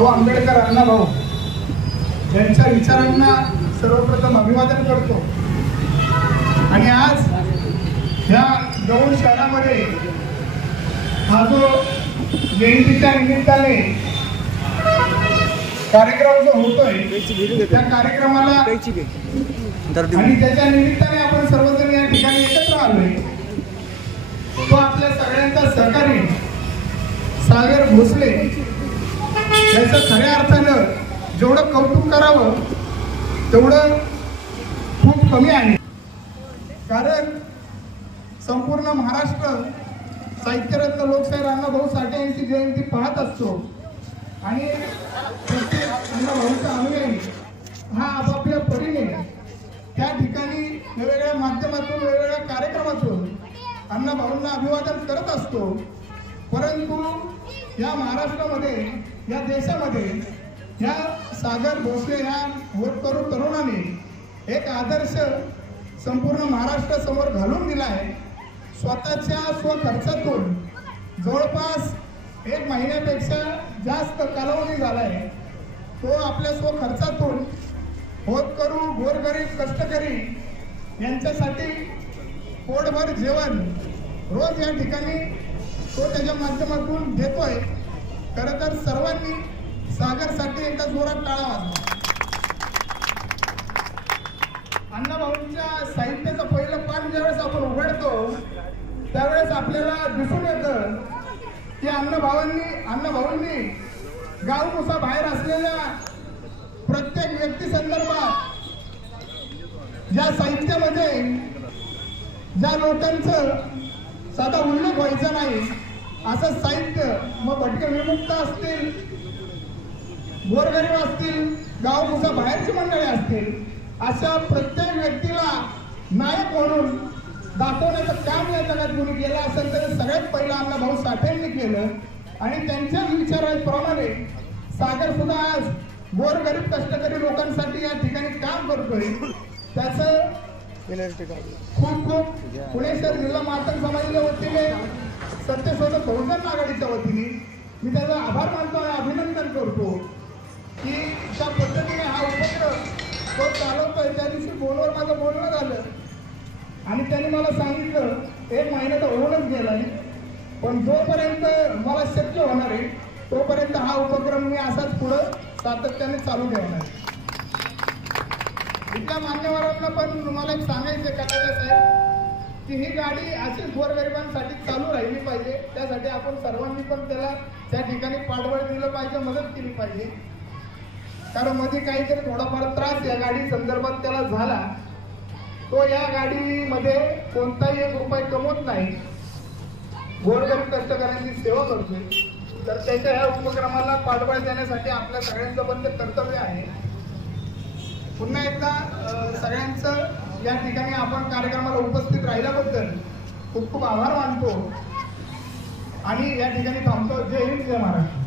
भाऊ आंबेडकर अण्णा भाऊ यांच्या विचारांना सर्वप्रथम अभिवादन करतो। आणि आज या दौंड शहरामध्ये हा जो जयंतीच्या निमित्ताने कार्यक्रम जो होतोय त्या कार्यक्रमाला आणि त्याच्या निमित्ताने आपण सर्वजण या ठिकाणी एकत्र आलोय, तो आपल्या सगळ्यांचा सहकारी सागर भोसले याचं खऱ्या अर्थानं जेवढं कौतुक करावं तेवढं खूप कमी आहे। कारण संपूर्ण महाराष्ट्र साहित्यरत्न लोकशाहीर अण्णाभाऊ साठे यांची जयंती पाहत असतो आणि प्रत्येक अण्णाभाऊचा अनुयायी हा आपापल्या परीने त्या ठिकाणी वेगवेगळ्या माध्यमातून वेगवेगळ्या कार्यक्रमातून अण्णाभाऊंना अभिवादन करत असतो। परंतु या महाराष्ट्रामध्ये या देशामध्ये या सागर भोसले ह्या होतकरू तरुणाने एक आदर्श संपूर्ण महाराष्ट्रासमोर घालून दिला आहे। स्वतःच्या स्वखर्चातून जवळपास 1 महिन्यापेक्षा जास्त कालावधी झाला आहे, तो आपल्या स्वखर्चातून होतकरू गोरगरीब कष्टकरी यांच्यासाठी पोटभर जेवण रोज या ठिकाणी तो त्याच्या माध्यमातून देतोय। खरं तर सर्वांनी सागरसाठी एकदा जोरात टाळा वाजवा। अण्णाभाऊंच्या साहित्याचं पहिलं पान ज्यावेळेस आपण उघडतो त्यावेळेस आपल्याला दिसून येतं की अण्णाभाऊंनी गावमुसा बाहेर असलेल्या प्रत्येक व्यक्ती संदर्भात ज्या साहित्यामध्ये ज्या लोकांचं साधा उल्लेख व्हायचा नाही असं साहित्य, मग भटके विमुक्त असतील, गोरगरीब असतील, गावमुसा बाहेरची मंडळी असतील, अशा प्रत्येक व्यक्तीला नायक म्हणून दाखवण्याचं काम या जगात कोणी केलं असेल तर सगळ्यात पहिलं अण्णाभाऊ साठेंनी केलं। आणि त्यांच्याच विचारांप्रमाणे सागर सुद्धा आज गोरगरीब कष्टकरी लोकांसाठी या ठिकाणी काम करतोय। त्याचं खूप खूप पुणे शहर जिल्हा मातक समाजाच्या वतीने सत्यशोधक बहुजन आघाडीच्या वतीने मी त्याचा आभार मानतो आणि अभिनंदन करतो की त्या पद्धतीने हा उपक्रम तो चालवतोय। त्या दिवशी फोनवर माझं बोलणं झालं आणि त्यांनी मला सांगितलं 1 महिना तर होऊनच गेलाय, पण जोपर्यंत मला शक्य होणार आहे तोपर्यंत हा उपक्रम मी असाच पुढं सातत्याने चालू ठेवणार आहे। इथल्या मान्यवरांना पण मला एक सांगायचं कटाले साहेब की ही गाडी अशीच गोरगरिबांसाठी चालू राहिली पाहिजे, त्यासाठी आपण सर्वांनी पण त्याला त्या ठिकाणी पाठबळ दिलं पाहिजे, मदत केली पाहिजे। कारण मध्ये काहीतरी थोडाफार त्रास या गाडी संदर्भात त्याला झाला, तो या गाडीमध्ये कोणताही 1 रुपया कमवत नाही, गोरगरीब कष्टकऱ्यांची सेवा करतोय। तर त्याच्या ह्या उपक्रमाला पाठबळ देण्यासाठी आपल्या सगळ्यांचं बंद कर्तव्य आहे। पुन्हा एकदा सगळ्यांचं या ठिकाणी आपण कार्यक्रमाला उपस्थित राहिल्याबद्दल खूप खूप आभार मानतो आणि या ठिकाणी थांबतो। जय हिंद, जय महाराष्ट्र।